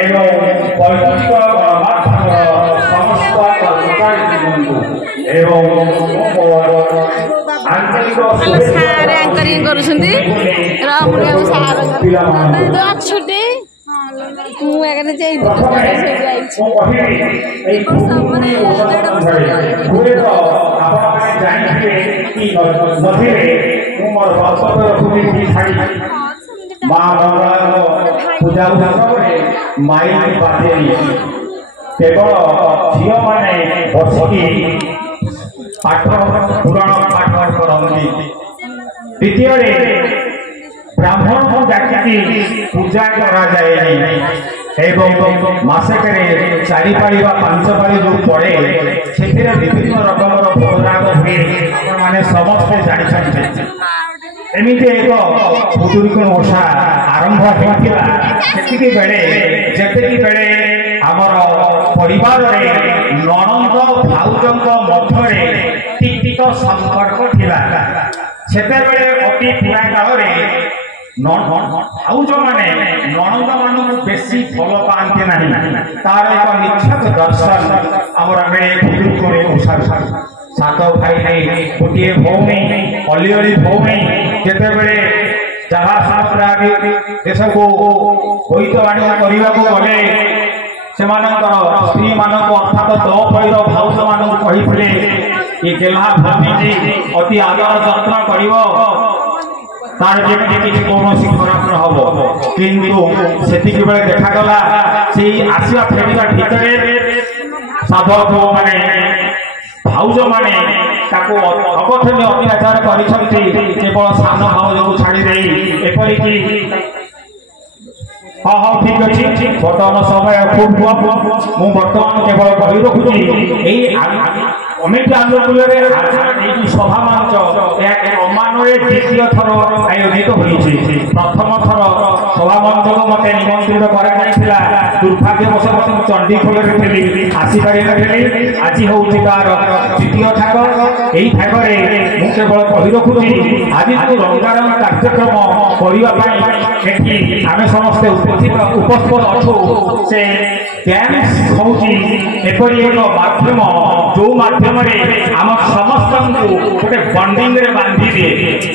एवं वैद्युतिक गणमाध्यम समस्त कर्मचारी एवं आंतरिक सारे एंकरिंग करूछंती रामुडिया सारा तो छुटे मु एगने जाई से जाई पूजा माई बाजे केवल झील मैंने बसिकी पाठ पुराण पाठ करती। द्वितीय ब्राह्मण को डाकी पूजा करा जाए मसेक चारि पाली पांच पाली जो पड़े से विभिन्न रकम भोगराग हुए मैंने समस्ते जानते। एमती एक खुदुरीकुणी ओषा आरंभ होता बेले बेले आमर परिवार नणंद भाउजों मध्य टिक संपर्क थिला सेतेबेले अति पुरा काल भाउज माने नणंद मानू बेसी भल पाती ना तार एक निच्छक दर्शन आमर खुदुरीकुणी ओषा सात भाई नहीं गोटे भौणी अली अली भौणी जितेबले जहाँ शास्त्र देश को बोईत बाणी करने को गले स्त्री मान अर्थात दफईर भाउज मान कही ये गेल्हा भूमि अति आदर जत्न कर तार जमी किसी कौन खराब न हम किंतु से देखागला से आसवा फेरिका ठीक साधक माने भाउज माने अकथनीय अत्याचार केवल सान भाउज को छाड़ी एपरिक हाँ हाँ ठीक अच्छे बर्तमान समय खूब मु बर्तमान केवल कही रखुची कमिटी आंदोलन सभा मंच क्रमान्वये द्वितीय थर आयोजित होती। प्रथम थर सभा मंच को मत निमंत्रित करा दुर्भाग्यवश चंडीखोल थी आसीपारि आज हूँ तार द्वितीय थाक यही थाकरे मुझे केवल कही रखुची आज जो रंगारंग कार्यक्रम करने आम समस्ते उपस्थित अच्छु से डांस हूँ एपरी एक माध्यम जो माध्यम आम समस्त गोटे बंडिंग बांधि दिए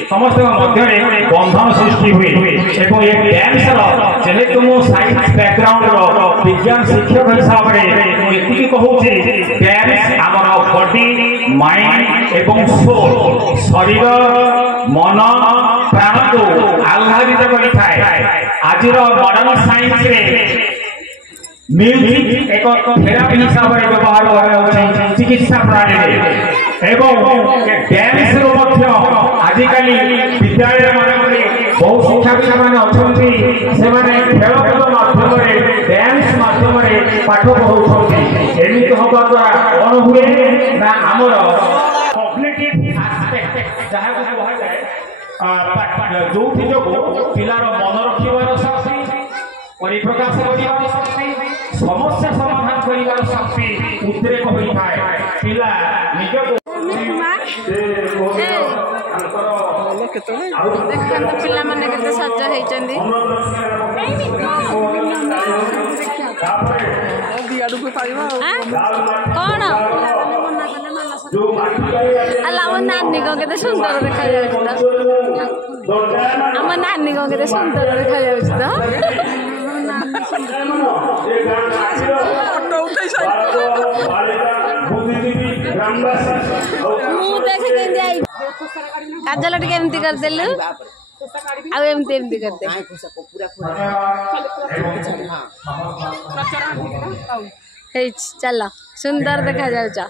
समस्त मध्य बंधन सृष्टि हुए और ये डांस जेहेतु मो साइंस बैकग्राउंड विज्ञान शिक्षक हिसाब से मुझे कहूँ डांस आमर बॉडी माइंड एवं सोल शरीर मन प्राण को आह्लादित कर आज मॉडर्न साइंस म्यूजिक एक थेरापी हिसाब से व्यवहार कर चिकित्सा प्रणाली डांस आजिकल विद्यालय मानक बहु शिक्षाविद मैंने अच्छा से खेलकूद माध्यम डांस माध्यम पाठ पढ़ाऊँ एमती हवा द्वारा कौन हुए ना आमर कॉग्निटिव एस्पेक्ट जहाँ कहुए जो पिलार मन रखार शक्ति परिप्रकाश कर शक्ति समस्या समाधान कर शक्ति उद्रेक होता है पिला निजको पिला माने केते सज्ज होइचंदी कौन आम नानी को केते सुंदर देखा आम नानी को केते सुंदर देखा काजल टिके एमती करदेलु आ एमती एमती करदे चल सुंदर देखा जाऊचा।